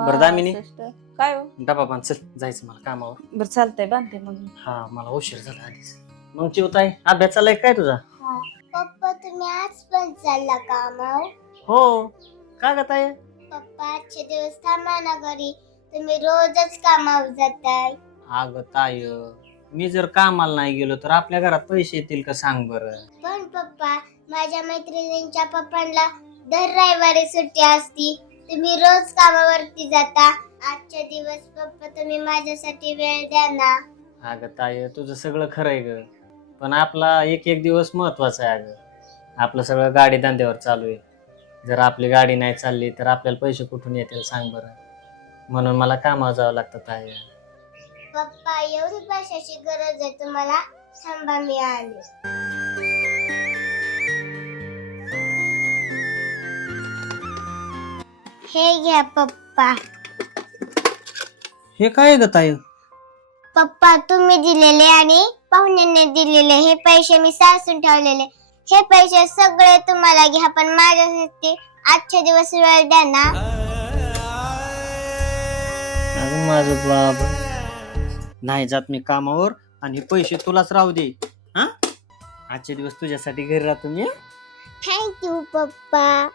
बरं दामिनी, 65. काय हो? डबा बांध, चल जायचं मला कामावर. बरं चालतंय, बांधते मग. हा मला उशीर झाला आधीच. मग चिवताई अभ्यास चाललाय काय तुझा? पप्पा तुम्ही आज पण चालला कामावर? हो. का ग ताई? पप्पा आजचे दिवस थांबा ना घरी, तुम्ही रोजच कामावर जाताय. अगं ताई, मी जर कामाला नाही गेलो तर आपल्या घरात पैसे येतील का सांग बरं? पण पप्पा माझ्या मैत्रिणींच्या पप्पांना दर रविवारी सुट्टी असती, तुम्ही रोज कामावरती जाता. आजच्या दिवस पप्पा तुम्ही माझ्यासाठी वेळ द्या ना. अगं ताई, तुझं सगळं खरं आहे ग, पण आपला एक एक दिवस महत्वाचा आहे. अगं आपलं सगळं गाडी धंद्यावर चालू आहे. जर आपली गाडी नाही चालली तर आपल्याला पैसे कुठून येतील सांग बरं? म्हणून मला कामावर जावं लागतं ताई. पप्पा एवढी पैशाची गरज आहे तुम्हाला? थांबा मी आले. हे घ्या पप्पा. हे काय ग ताई? पप्पा तुम्ही दिलेले आणि पाहुण्यांनी दिलेले हे पैसे मी साचून ठेवलेले. हे पैसे सगळे तुम्हाला घ्या, पण माझ्यासाठी आजच्या दिवस वेळ द्या ना. अगं माझं बाबा, नाही जात मी कामावर आणि हे पैसे तुलाच राहू दे. हा, आजचे दिवस तुझ्यासाठी घरी राहतो मी. थँक्यू पप्पा.